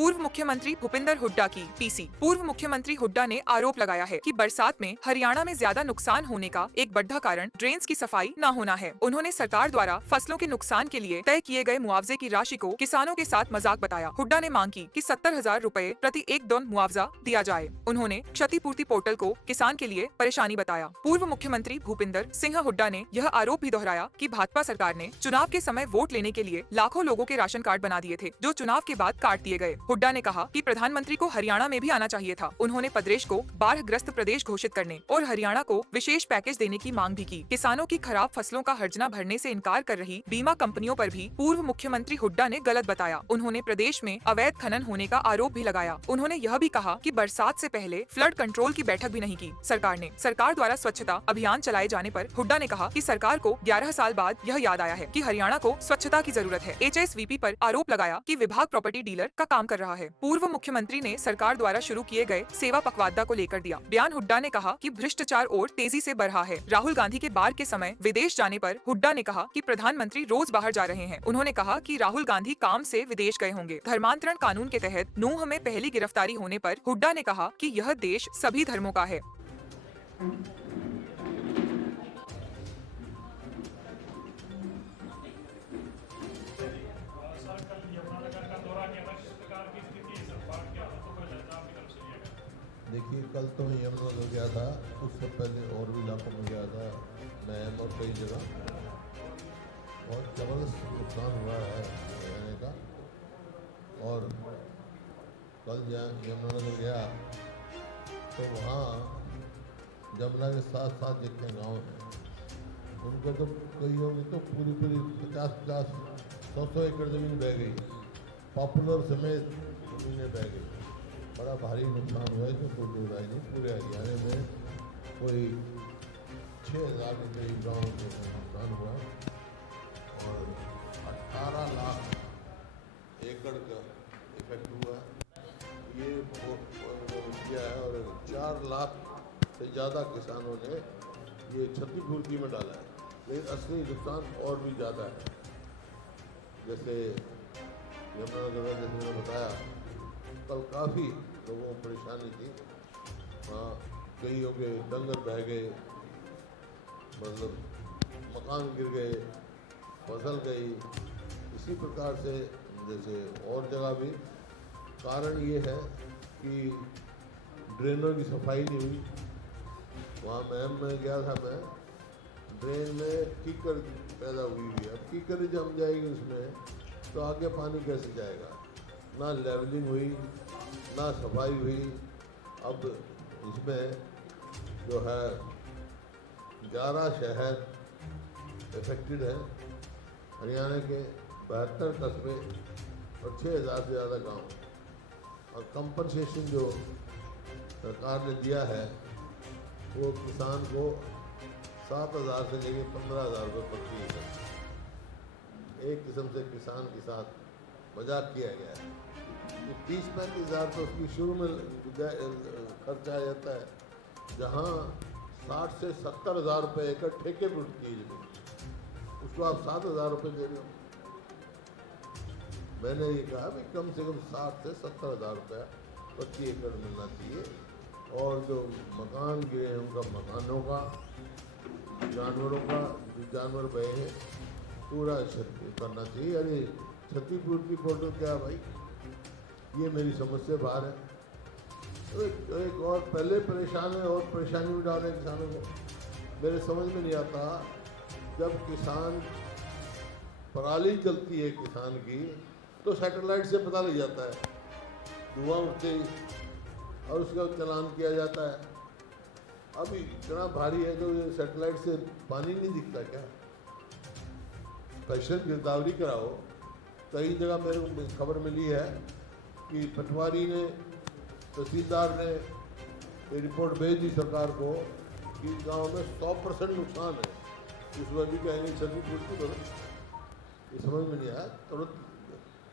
पूर्व मुख्यमंत्री भूपिंदर हुड्डा की पीसी। पूर्व मुख्यमंत्री हुड्डा ने आरोप लगाया है कि बरसात में हरियाणा में ज्यादा नुकसान होने का एक बड़ा कारण ड्रेन्स की सफाई न होना है। उन्होंने सरकार द्वारा फसलों के नुकसान के लिए तय किए गए मुआवजे की राशि को किसानों के साथ मजाक बताया। हुड्डा ने मांग की कि 70,000 रुपए प्रति एक टन मुआवजा दिया जाए। उन्होंने क्षतिपूर्ति पोर्टल को किसान के लिए परेशानी बताया। पूर्व मुख्यमंत्री भूपिंदर सिंह हुड्डा ने यह आरोप भी दोहराया कि भाजपा सरकार ने चुनाव के समय वोट लेने के लिए लाखों लोगों के राशन कार्ड बना दिए थे, जो चुनाव के बाद काट दिए गए। हुड्डा ने कहा कि प्रधानमंत्री को हरियाणा में भी आना चाहिए था। उन्होंने प्रदेश को बाढ़ग्रस्त प्रदेश घोषित करने और हरियाणा को विशेष पैकेज देने की मांग भी की। किसानों की खराब फसलों का हर्जना भरने से इनकार कर रही बीमा कंपनियों पर भी पूर्व मुख्यमंत्री हुड्डा ने गलत बताया। उन्होंने प्रदेश में अवैध खनन होने का आरोप भी लगाया। उन्होंने यह भी कहा कि बरसात से पहले फ्लड कंट्रोल की बैठक भी नहीं की सरकार ने। सरकार द्वारा स्वच्छता अभियान चलाए जाने पर हुड्डा ने कहा कि सरकार को 11 साल बाद यह याद आया है कि हरियाणा को स्वच्छता की जरूरत है। HSVP पर आरोप लगाया कि विभाग प्रॉपर्टी डीलर का काम कर रहा है। पूर्व मुख्यमंत्री ने सरकार द्वारा शुरू किए गए सेवा पखवाड़ा को लेकर दिया बयान। हुड्डा ने कहा कि भ्रष्टाचार और तेजी से बढ़ रहा है। राहुल गांधी के बाढ़ के समय विदेश जाने पर हुड्डा ने कहा कि प्रधानमंत्री रोज बाहर जा रहे हैं। उन्होंने कहा कि राहुल गांधी काम से विदेश गए होंगे। धर्मांतरण कानून के तहत नूंह में पहली गिरफ्तारी होने पर हुड्डा ने कहा कि यह देश सभी धर्मों का है। देखिए, कल तो मैं यमुनानगर गया था, उससे पहले और भी इलाकों में गया था मैं और कई जगह। बहुत ज़बरदस्त नुकसान हुआ है रहने का। और कल यमुनानगर गया तो वहाँ जमुना के साथ साथ जितने गांव हैं उनको तो कई होगी तो पूरी 50-50, 100 एकड़ ज़मीन बह गई। पॉपुलर समेत ज़मीनें बह गई। बड़ा भारी नुकसान हुआ है, इसमें कोई दो राय नहीं। पूरे हरियाणा में कोई 6,000 के करीब गाँव को नुकसान हुआ और 18 लाख एकड़ का इफेक्ट हुआ। ये किया है और 4 लाख से ज़्यादा किसानों ने ये क्षतिपूर्ति में डाला है। लेकिन असली नुकसान और भी ज़्यादा है। जैसे यमुनानगर में जैसे मैंने बताया, कल काफ़ी लोगों को परेशानी थी। वहाँ कई हो गए, डंगर बह गए, मतलब मकान गिर गए, फसल गई। इसी प्रकार से जैसे और जगह भी कारण ये है कि ड्रेनों की सफाई नहीं हुई। वहाँ मैम में गया था मैं, ड्रेन में कीकर पैदा हुई है। अब कीकर ही जम जाएगी उसमें तो आगे पानी कैसे जाएगा। ना लेवलिंग हुई, ना सफाई हुई। अब इसमें जो है 11 शहर इफेक्टेड है, हरियाणा के 72 कस्बे और 6,000 से ज़्यादा गांव। और कंपनसेशन जो सरकार ने दिया है वो किसान को 7,000 से लेकर 15,000 रुपये प्रति एकड़। एक किस्म से किसान के साथ मजाक किया गया है। 30-35 हज़ार तो उसकी शुरू में खर्चा आ जाता है, जहाँ 60 से 70 हज़ार रुपये एकड़ ठेके पर उठती है जमीन, उसको आप 7,000 रुपये दे रहे हो। मैंने ये कहा कि कम से कम 60 से 70 हज़ार रुपया प्रति एकड़ मिलना चाहिए। और जो मकान गिरे हैं उनका मकानों का, जानवरों का, जो जानवर बहे हैं, पूरा करना चाहिए। अरे क्षतिपूर्ति पोर्टल क्या भाई, ये मेरी समझ से बाहर है। तो एक और पहले परेशान है और परेशानी में डाल रहे किसानों को। मेरे समझ में नहीं आता, जब किसान पराली चलती है किसान की तो सैटेलाइट से पता लग जाता है, धुआं उठते ही, और उसका चालान किया जाता है। अब इतना भारी है जो सैटेलाइट से पानी नहीं दिखता क्या? स्पेशल गिरदावरी कराओ। कई जगह मेरे को खबर मिली है कि पटवारी ने, तहसीलदार ने ये रिपोर्ट भेज दी सरकार को कि गांव में 100% नुकसान है। उस वक्त भी कहेंगे क्षतिपूर्ति करो। ये समझ में नहीं आया। तुरंत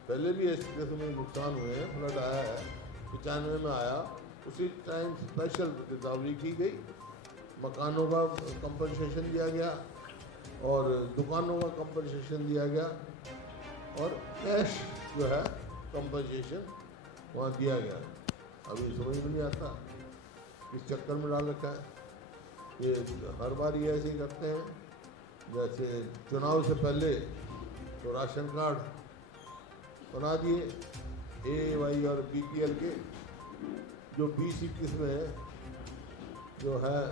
पहले भी इस किस्म में नुकसान हुए हैं, फ्लड आया है, 95 में आया, उसी टाइम स्पेशल गिरदावरी की गई, मकानों का कंपनसेशन दिया गया और दुकानों का कंपनसेशन दिया गया और कैश जो है कंपनसेशन वहाँ दिया गया। अभी समझ में नहीं आता किस चक्कर में डाल रखा है। ये हर बार ये ऐसे ही करते हैं। जैसे चुनाव से पहले तो राशन कार्ड बना दिए ए वाई और बीपीएल के, जो 20-21 में जो है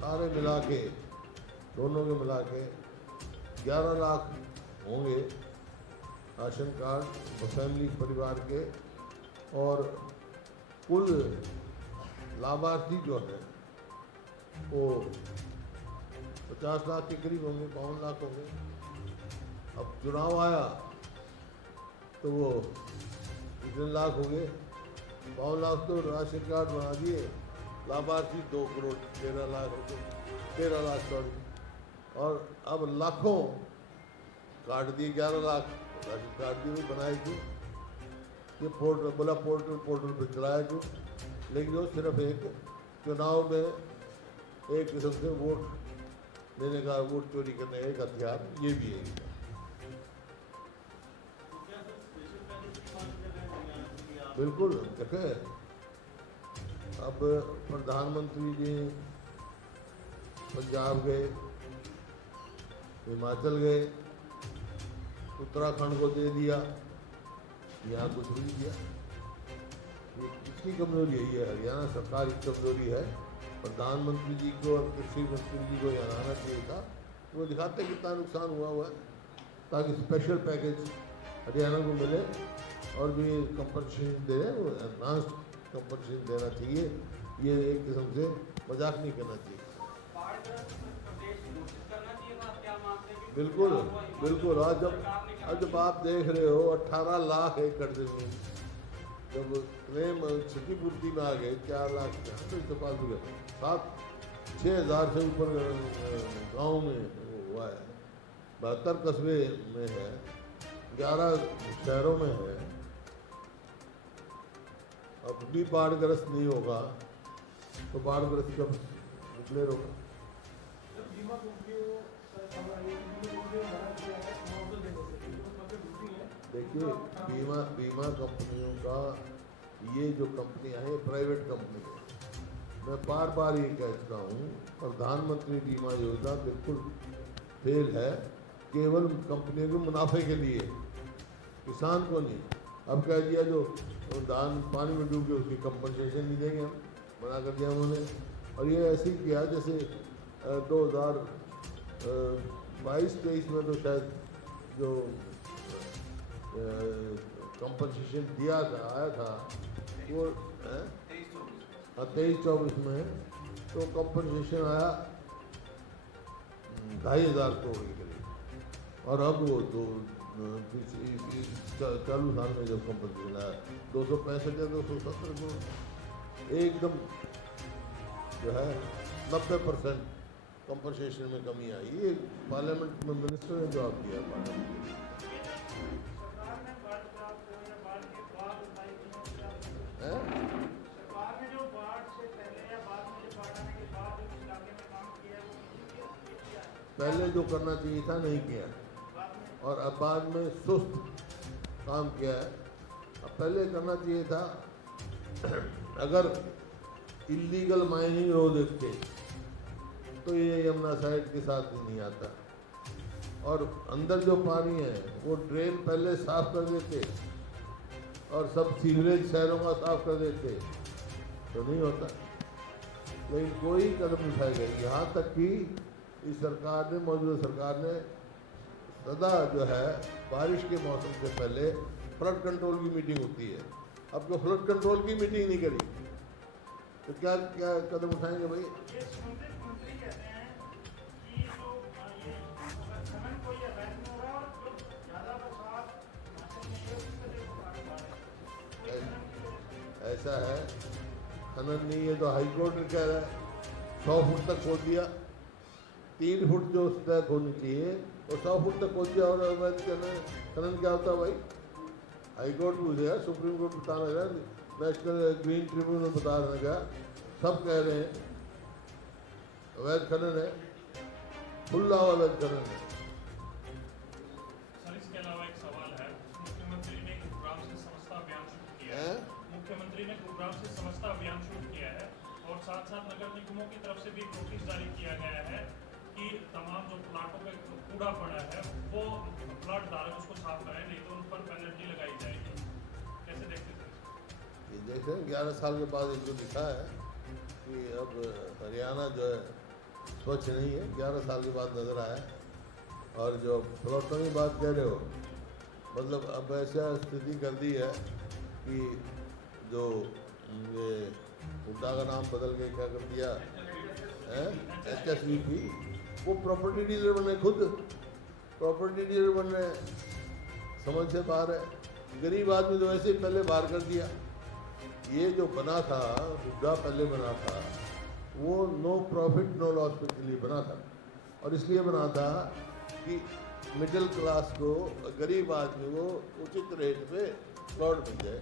सारे मिला के, दोनों के मिला के 11 लाख होंगे राशन कार्ड फैमिली परिवार के, और कुल लाभार्थी जो है वो 50 लाख के करीब होंगे, 52 लाख होंगे। अब चुनाव आया तो वो कितने लाख हो गए, 52 लाख तो राशन कार्ड बना दिए, लाभार्थी 2 करोड़ 13 लाख हो गए, 13 लाख सॉरी, और अब लाखों काट दिए, 11 लाख राशन कार्ड दिए बनाए क्यों? ये पोर्टल बोला पोर्टल पर चलाया क्यों? लेकिन वो सिर्फ एक चुनाव में एक किस्म से वोट लेने का, वोट चोरी करने का एक हथियार ये भी है। बिल्कुल देखे, अब प्रधानमंत्री जी पंजाब गए, हिमाचल गए, उत्तराखंड को दे दिया, यहाँ कुछ नहीं दिया। ये किसकी कमजोरी है? ये हरियाणा सरकार की कमजोरी है। प्रधानमंत्री जी को और कृषि मंत्री जी को यहाँ आना चाहिए था। वो दिखाते कितना नुकसान हुआ है, ताकि स्पेशल पैकेज हरियाणा को मिले और भी कंपनसेशन दे रहे हैं, वो एडवांस कंपनसेशन देना चाहिए। ये एक किस्म से मजाक नहीं करना चाहिए। बिल्कुल बिल्कुल। आज जब आप देख रहे हो 18 लाख एकड़ जमीन, जब क्लेम क्षतिपूर्ति में आ गए 4 लाख तो पास हो गए, 7-6 हज़ार से ऊपर गाँव में हुआ है, 72 कस्बे में है, 11 शहरों में है। अब भी बाढ़ग्रस्त नहीं होगा तो बाढ़ग्रस्त कब डिक्लेयर होगा? देखिए, बीमा कंपनियों का, ये जो कंपनियां हैं प्राइवेट कंपनी है। मैं बार बार ये कह चुका हूँ, प्रधानमंत्री बीमा योजना बिल्कुल फेल है, केवल कंपनियों के मुनाफे के लिए, किसान को नहीं। अब कह दिया जो धान पानी में डूब के उसकी कंपनसेशन नहीं देंगे, हम मना कर दिया उन्होंने। और ये ऐसे ही किया जैसे 2022-23 में तो शायद जो कंपनसेशन दिया था, आया था वो 23-24 में तो कंपनसेशन आया 2,500 करोड़ के करीब। और अब वो तो चालू साल में जब कंपनसेशन आया 265 या 270 करोड़, एकदम जो है 90% कंपनसेशन में कमी आई। ये पार्लियामेंट में मिनिस्टर ने जवाब दिया पार्लियामेंट में। पहले जो करना चाहिए था नहीं किया, और अब बाद में सुस्त काम किया है। अब पहले करना चाहिए था, अगर इलीगल माइनिंग रोड देखते तो ये यमुना साइड के साथ ही नहीं आता, और अंदर जो पानी है वो ड्रेन पहले साफ कर देते और सब सीवरेज शहरों का साफ कर देते तो नहीं होता। लेकिन कोई कदम नहीं उठाया गया। यहाँ तक कि इस सरकार ने, मौजूदा सरकार ने सदा जो है बारिश के मौसम से पहले फ्लड कंट्रोल की मीटिंग होती है, अब तो फ्लड कंट्रोल की मीटिंग नहीं करी तो क्या क्या कदम उठाएंगे भाई? ऐसा है, खनन नहीं है तो हाईकोर्ट कह रहा है 100 फुट तक खोद दिया, 3 फुट जो स्टैक होनी चाहिए और 100 फुट तक खोद दिया। और अवैध खनन क्या होता है भाई? हाईकोर्ट पूछेगा, सुप्रीम कोर्ट बताना है, नेशनल ग्रीन ट्रिब्यूनल बता रहेगा, सब कह रहे हैं अवैध खनन है, खुला अवैध खनन है। सर, इसके अलावा एक सवाल है, मुख्यमंत्री ने गुरुग्राम से समस्तीपुर व्यवस्था अभियान शुरू किया है और साथ साथ नगर निगमों की तरफ से भी एक नोटिस जारी किया गया है कि तमाम जो प्लाटों पे कूड़ा पड़ा है वो प्लाट धारक उसको साफ करें, नहीं तो उन पर पेनल्टी लगाई जाएगी। कैसे देखते थे? ये देखें 11 साल के बाद इनको लिखा है कि अब हरियाणा जो है स्वच्छ नहीं है, 11 साल के बाद नज़र आया। और जो प्लॉटों की बात कह रहे हो, मतलब अब ऐसा स्थिति कर दी है कि जो ये हुड्डा का नाम बदल के क्या कर दिया है, HSVP, वो प्रॉपर्टी डीलर बने, खुद प्रॉपर्टी डीलर बन रहे हैं, समझ से बाहर है। गरीब आदमी तो वैसे ही पहले बाहर कर दिया। ये जो बना था, हुड्डा पहले बना था, वो नो प्रॉफिट नो लॉस के लिए बना था, और इसलिए बना था कि मिडिल क्लास को, गरीब आदमी को उचित रेट पे प्लॉट मिल जाए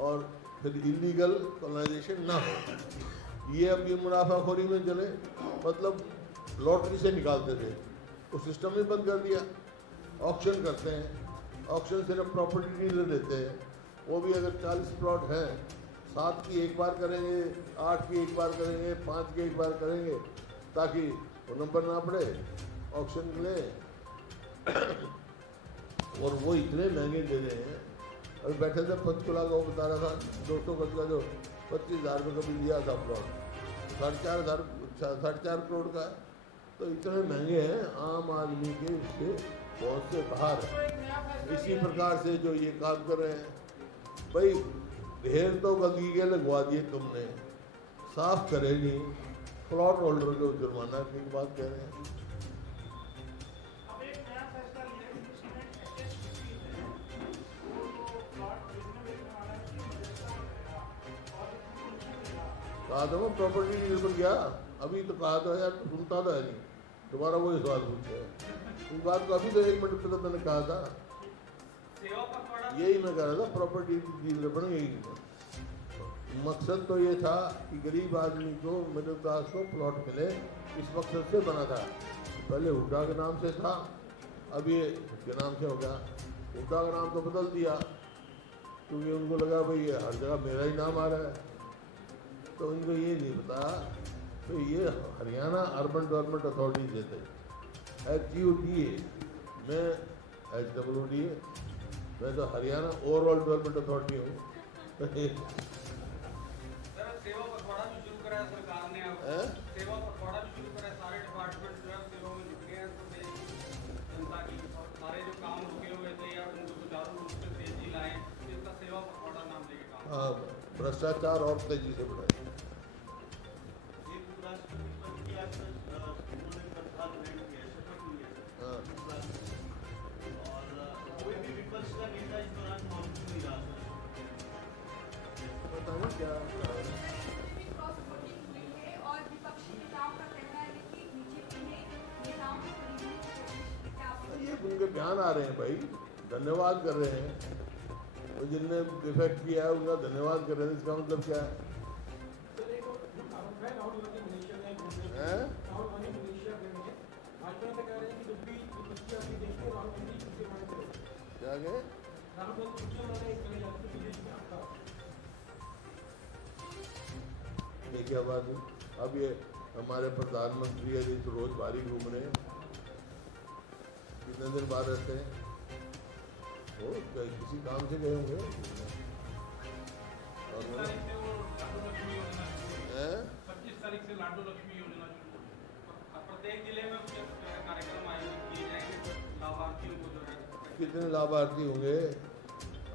और फिर इलीगल कॉलोनाइजेशन ना हो। ये अब ये मुनाफाखोरी में चले, मतलब लॉटरी से निकालते थे, वो सिस्टम ही बंद कर दिया। ऑक्शन करते हैं, ऑक्शन सिर्फ प्रॉपर्टी डीलर देते हैं, वो भी अगर 40 प्लॉट हैं, 7 की एक बार करेंगे, 8 की एक बार करेंगे, 5 की एक बार करेंगे, ताकि वो नंबर ना पड़े, ऑक्शन लें। और वो इतने महंगे दे रहे हैं। अभी बैठे थे पंचकुला का, वो बता रहा था 200 गज का जो 25,000 रुपये कभी लिया था प्लॉट, 4.5 करोड़ का है। तो इतने महंगे हैं, आम आदमी के इससे बहुत से बाहर है। इसी प्रकार से जो ये काम कर रहे हैं, भाई ढेर तो गंदगी के लगवा दिए तुमने, साफ करे नहीं, प्लॉट होल्डर को जुर्माना की बात कह रहे हैं। कहा था मैं प्रॉपर्टी डीलर बन गया, अभी तो कहा था यार, सुनता था नहीं, दोबारा वही सवाल पूछते हैं। इस बात को अभी तो 1 मिनट पहले मैंने कहा था, यही मैं कह रहा था, प्रॉपर्टी डीलर बन गई। मकसद तो ये था कि गरीब आदमी को, मिडिल क्लास को प्लॉट मिले, इस मकसद से बना था। पहले हुड्डा के नाम से था, अब ये के नाम से हो गया। हुड्डा का नाम तो बदल दिया क्योंकि उनको लगा भाई ये हर जगह मेरा ही नाम आ रहा है, तो उनको ये नहीं पता। तो ये हरियाणा अर्बन डेवलपमेंट अथॉरिटी देते हैं, HUDA, मैं HWDA, मैं तो हरियाणा ओवरऑल डेवलपमेंट अथॉरिटी हूँ। सेवा पखवाड़ा भी शुरू करा है सरकार ने, अब सेवा पखवाड़ा भी शुरू करा है, सारे डिपार्टमेंट जो है सेवा में जुट गए हैं, तो जनता की सारे जो काम रुके हुए थे या उनको सुचारू रूप से तेजी लाएं, इसका सेवा पखवाड़ा नाम देके काम। हाँ, भ्रष्टाचार और तेजी से बढ़ाए। कोई भी विपक्ष का नेता इस दौरान मौजूद नहीं रहा। पता नहीं क्या क्रॉस वोटिंग हुई है और विपक्षी नेताओं का कहना है कि बीजेपी ने नेताओं को खरीदने की कोशिश की। क्या आप ये उनके बयान आ रहे हैं भाई, धन्यवाद कर रहे हैं, तो जिनने इफेक्ट किया है उनका धन्यवाद कर रहे हैं, इसका मतलब क्या है? क्या कहे? ये क्या बात है? अब ये हमारे प्रधानमंत्री यदि तो रोज बाहर ही घूम रहे हैं, कितने दिन बाहर रहते हैं? वो किसी काम से गए होंगे। और 25 तारीख से लाडो लक्ष्मी योजना प्रत्येक जिले में उसके कार्यक्रम आयोजित किए जाएंगे, लाभार्थियों को जो है। कितने लाभार्थी होंगे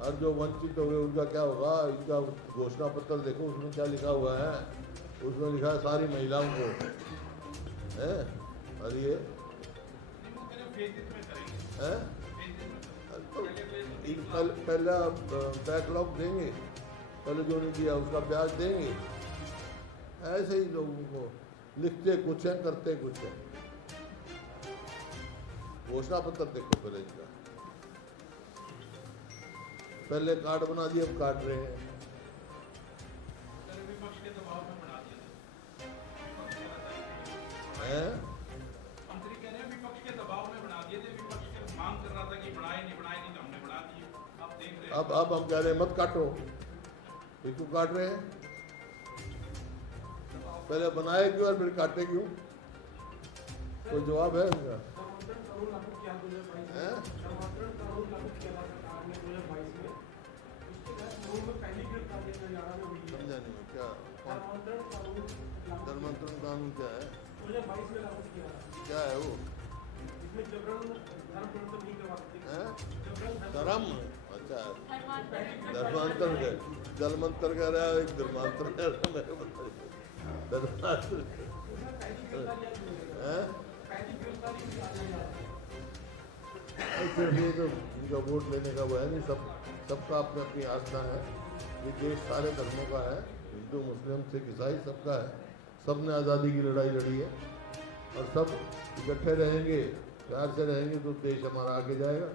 और जो वंचित होंगे उनका क्या होगा? इनका घोषणा पत्र देखो, उसमें क्या लिखा हुआ है? उसमें लिखा है सारी महिलाओं को है। और ये तो पहला बैकलॉग देंगे, पहले जो नहीं दिया उसका ब्याज देंगे। ऐसे ही लोगों को लिखते कुछ है, करते कुछ है। घोषणा पत्र देखो पहले इसका, पहले कार्ड बना दिए, अब काट रहे हैं। विपक्ष के दबाव में बना दिया हैं? मंत्री कह रहे हैं विपक्ष के दबाव में बना दिए थे, विपक्ष के मांग कर रहा था कि बढ़ाए नहीं तो हमने बढ़ा दिए। आप देख रहे हैं अब हम कह रहे हैं मत काटो, ये क्यों काट रहे हैं? पहले बनाए क्यों और फिर काटे क्यों? कोई जवाब है इनका? हैं? समझा नहीं मैं क्या? धर्मांतरण कानून क्या है? क्या है वो? हैं? धर्म? अच्छा, धर्मांतर है। जलमंत्र कह रहा है, एक धर्मांतर कह रहा है। धर्मांतर हैं? सिर्फ ये तो इनका वोट लेने का वो है नहीं, सबका अपनी अपनी आस्था है। ये देश सारे धर्मों का है, हिंदू मुस्लिम सिख ईसाई सबका है। सब ने आज़ादी की लड़ाई लड़ी है और सब इकट्ठे रहेंगे, प्यार से रहेंगे तो देश हमारा आगे जाएगा।